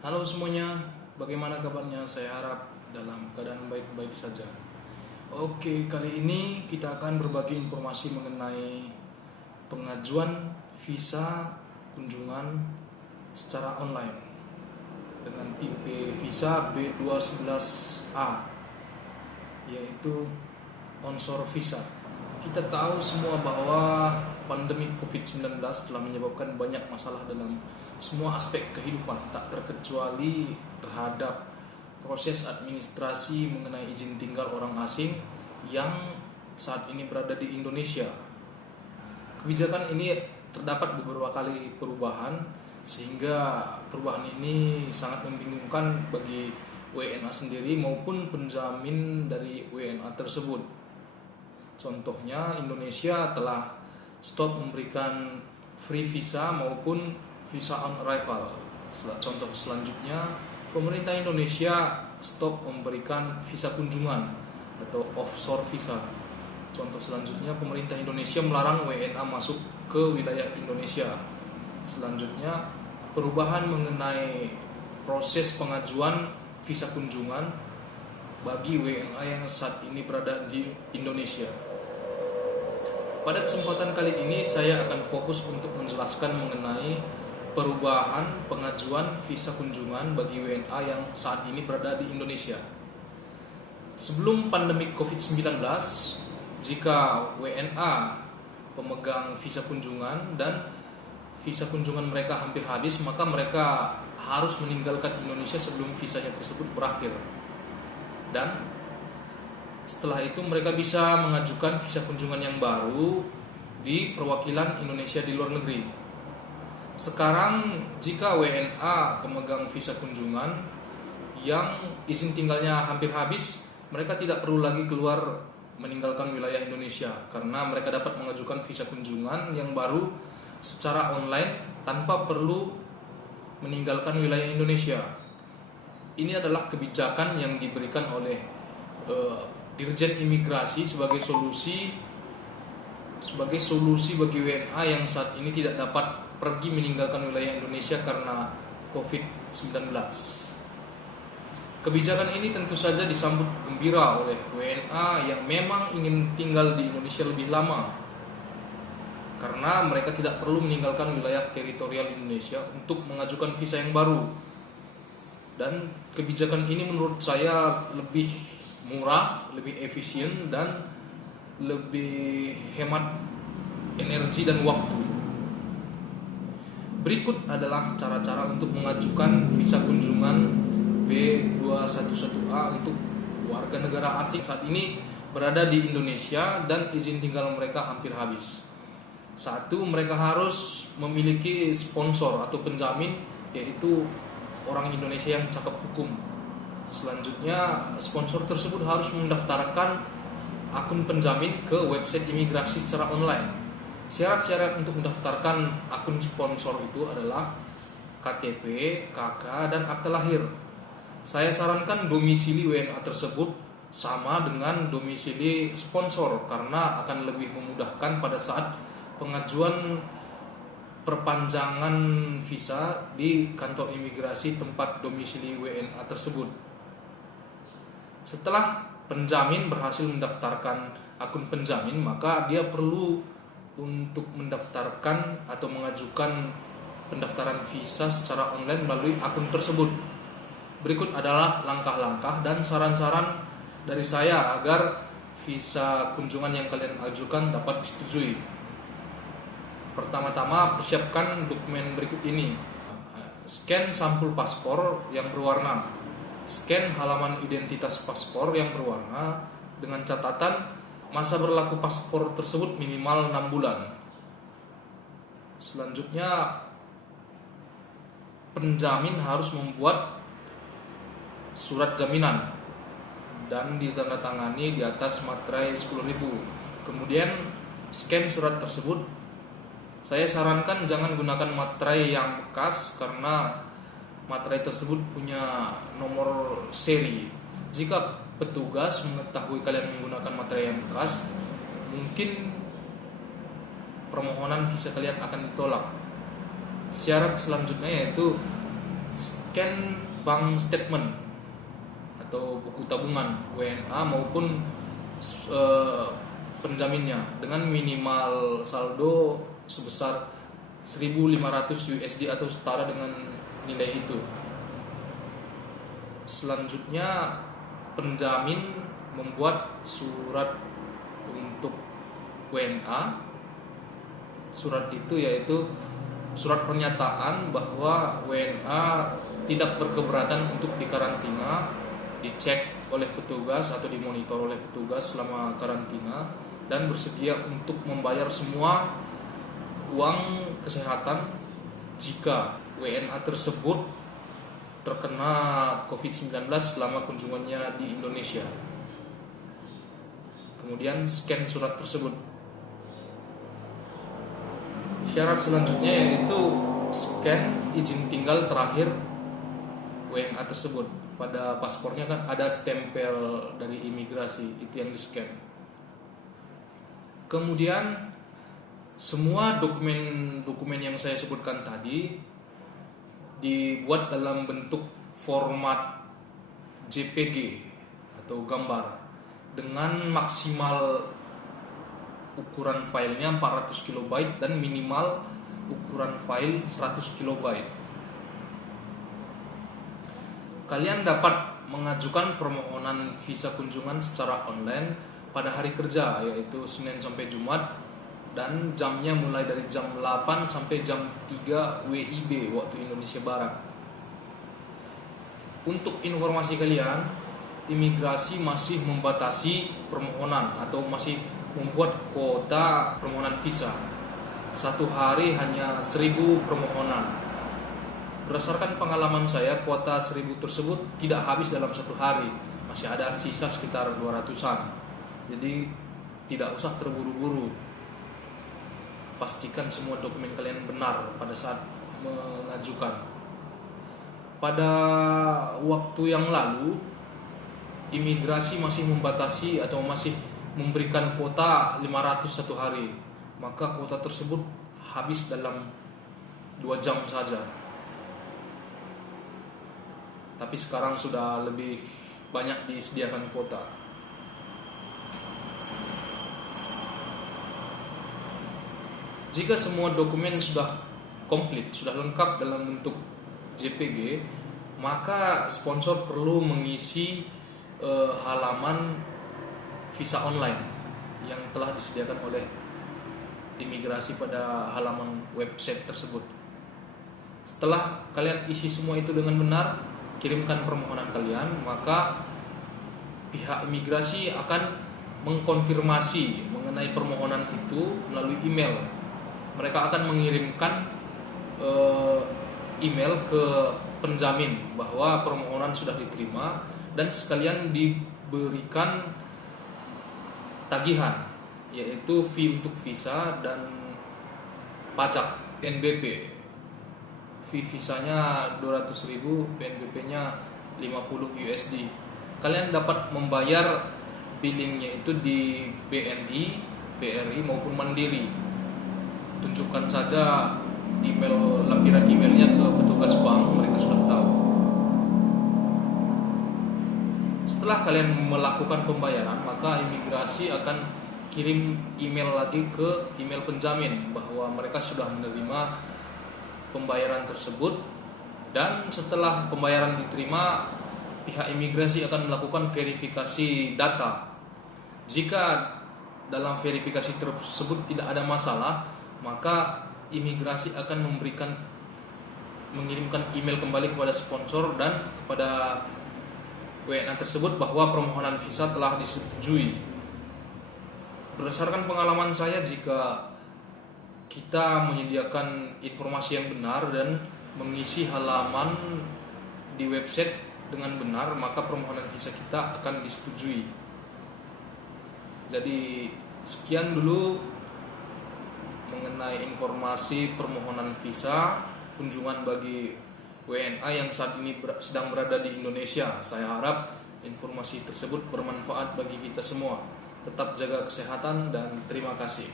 Halo semuanya, bagaimana kabarnya? Saya harap dalam keadaan baik-baik saja. Oke, kali ini kita akan berbagi informasi mengenai pengajuan visa kunjungan secara online dengan tipe visa B211A, yaitu onshore visa. Kita tahu semua bahwa pandemi COVID-19 telah menyebabkan banyak masalah dalam semua aspek kehidupan, tak terkecuali terhadap proses administrasi mengenai izin tinggal orang asing yang saat ini berada di Indonesia. Kebijakan ini terdapat beberapa kali perubahan, sehingga perubahan ini sangat membingungkan bagi WNA sendiri maupun penjamin dari WNA tersebut. Contohnya, Indonesia telah stop memberikan free visa maupun visa on arrival. Contoh selanjutnya, pemerintah Indonesia stop memberikan visa kunjungan atau offshore visa. Contoh selanjutnya, pemerintah Indonesia melarang WNA masuk ke wilayah Indonesia. Selanjutnya, perubahan mengenai proses pengajuan visa kunjungan bagi WNA yang saat ini berada di Indonesia. Pada kesempatan kali ini saya akan fokus untuk menjelaskan mengenai perubahan pengajuan visa kunjungan bagi WNA yang saat ini berada di Indonesia. Sebelum pandemi COVID-19, jika WNA pemegang visa kunjungan dan visa kunjungan mereka hampir habis, maka mereka harus meninggalkan Indonesia sebelum visanya tersebut berakhir. Dan setelah itu mereka bisa mengajukan visa kunjungan yang baru di perwakilan Indonesia di luar negeri. Sekarang jika WNA pemegang visa kunjungan yang izin tinggalnya hampir habis, mereka tidak perlu lagi keluar meninggalkan wilayah Indonesia karena mereka dapat mengajukan visa kunjungan yang baru secara online tanpa perlu meninggalkan wilayah Indonesia. Ini adalah kebijakan yang diberikan oleh Dirjen Imigrasi sebagai solusi bagi WNA yang saat ini tidak dapat pergi meninggalkan wilayah Indonesia karena COVID-19. Kebijakan ini tentu saja disambut gembira oleh WNA yang memang ingin tinggal di Indonesia lebih lama, karena mereka tidak perlu meninggalkan wilayah teritorial Indonesia untuk mengajukan visa yang baru. Dan kebijakan ini menurut saya lebih murah, lebih efisien, dan lebih hemat energi dan waktu. Berikut adalah cara-cara untuk mengajukan visa kunjungan B211A untuk warga negara asing saat ini berada di Indonesia dan izin tinggal mereka hampir habis. Satu, mereka harus memiliki sponsor atau penjamin, yaitu orang Indonesia yang cakap hukum. Selanjutnya, sponsor tersebut harus mendaftarkan akun penjamin ke website imigrasi secara online. Syarat-syarat untuk mendaftarkan akun sponsor itu adalah KTP, KK, dan akta lahir. Saya sarankan domisili WNA tersebut sama dengan domisili sponsor karena akan lebih memudahkan pada saat pengajuan perpanjangan visa di kantor imigrasi tempat domisili WNA tersebut. Setelah penjamin berhasil mendaftarkan akun penjamin, maka dia perlu untuk mendaftarkan atau mengajukan pendaftaran visa secara online melalui akun tersebut. Berikut adalah langkah-langkah dan saran-saran dari saya agar visa kunjungan yang kalian ajukan dapat disetujui. Pertama-tama, persiapkan dokumen berikut ini. Scan sampul paspor yang berwarna. Scan halaman identitas paspor yang berwarna dengan catatan masa berlaku paspor tersebut minimal 6 bulan. Selanjutnya, penjamin harus membuat surat jaminan dan ditandatangani di atas materai 10.000. Kemudian scan surat tersebut. Saya sarankan jangan gunakan materai yang bekas karena materai tersebut punya nomor seri. Jika petugas mengetahui kalian menggunakan materai yang bekas, mungkin permohonan visa kalian akan ditolak. Syarat selanjutnya yaitu scan bank statement atau buku tabungan WNA maupun penjaminnya dengan minimal saldo sebesar 1.500 USD atau setara dengan nilai itu. Selanjutnya, penjamin membuat surat untuk WNA. Surat itu yaitu surat pernyataan bahwa WNA tidak berkeberatan untuk dikarantina, dicek oleh petugas atau dimonitor oleh petugas selama karantina, dan bersedia untuk membayar semua uang kesehatan jika WNA tersebut terkena COVID-19 selama kunjungannya di Indonesia. Kemudian scan surat tersebut. Syarat selanjutnya yaitu scan izin tinggal terakhir WNA tersebut. Pada paspornya kan ada stempel dari imigrasi, itu yang di-scan. Kemudian semua dokumen yang saya sebutkan tadi dibuat dalam bentuk format JPG atau gambar dengan maksimal ukuran filenya 400 KB dan minimal ukuran file 100 KB. Kalian dapat mengajukan permohonan visa kunjungan secara online pada hari kerja, yaitu Senin sampai Jumat, dan jamnya mulai dari jam 8 sampai jam 3 WIB waktu Indonesia Barat. Untuk informasi kalian, imigrasi masih membatasi permohonan atau masih membuat kuota permohonan visa. Satu hari hanya 1.000 permohonan. Berdasarkan pengalaman saya, kuota 1.000 tersebut tidak habis dalam satu hari. Masih ada sisa sekitar 200-an. Jadi tidak usah terburu-buru. Pastikan semua dokumen kalian benar pada saat mengajukan. Pada waktu yang lalu, imigrasi masih membatasi atau masih memberikan kuota 500 satu hari. Maka kuota tersebut habis dalam 2 jam saja. Tapi sekarang sudah lebih banyak disediakan kuota. Jika semua dokumen sudah komplit, sudah lengkap dalam bentuk JPG, maka sponsor perlu mengisi halaman visa online yang telah disediakan oleh imigrasi pada halaman website tersebut. Setelah kalian isi semua itu dengan benar, kirimkan permohonan kalian, maka pihak imigrasi akan mengkonfirmasi mengenai permohonan itu melalui email. Mereka akan mengirimkan email ke penjamin bahwa permohonan sudah diterima, dan sekalian diberikan tagihan, yaitu fee untuk visa dan pajak PNBP. Fee visanya 200.000, PNBP-nya 50 USD. Kalian dapat membayar billingnya itu di BNI, BRI maupun Mandiri. Tunjukkan saja lampiran emailnya ke petugas bank, mereka sudah tahu. Setelah kalian melakukan pembayaran, maka imigrasi akan kirim email lagi ke email penjamin bahwa mereka sudah menerima pembayaran tersebut, dan setelah pembayaran diterima, pihak imigrasi akan melakukan verifikasi data. Jika dalam verifikasi tersebut tidak ada masalah, maka imigrasi akan mengirimkan email kembali kepada sponsor dan kepada WNA tersebut bahwa permohonan visa telah disetujui. Berdasarkan pengalaman saya, jika kita menyediakan informasi yang benar dan mengisi halaman di website dengan benar, maka permohonan visa kita akan disetujui. Jadi sekian dulu mengenai informasi permohonan visa kunjungan bagi WNA yang saat ini sedang berada di Indonesia. Saya harap informasi tersebut bermanfaat bagi kita semua. Tetap jaga kesehatan dan terima kasih.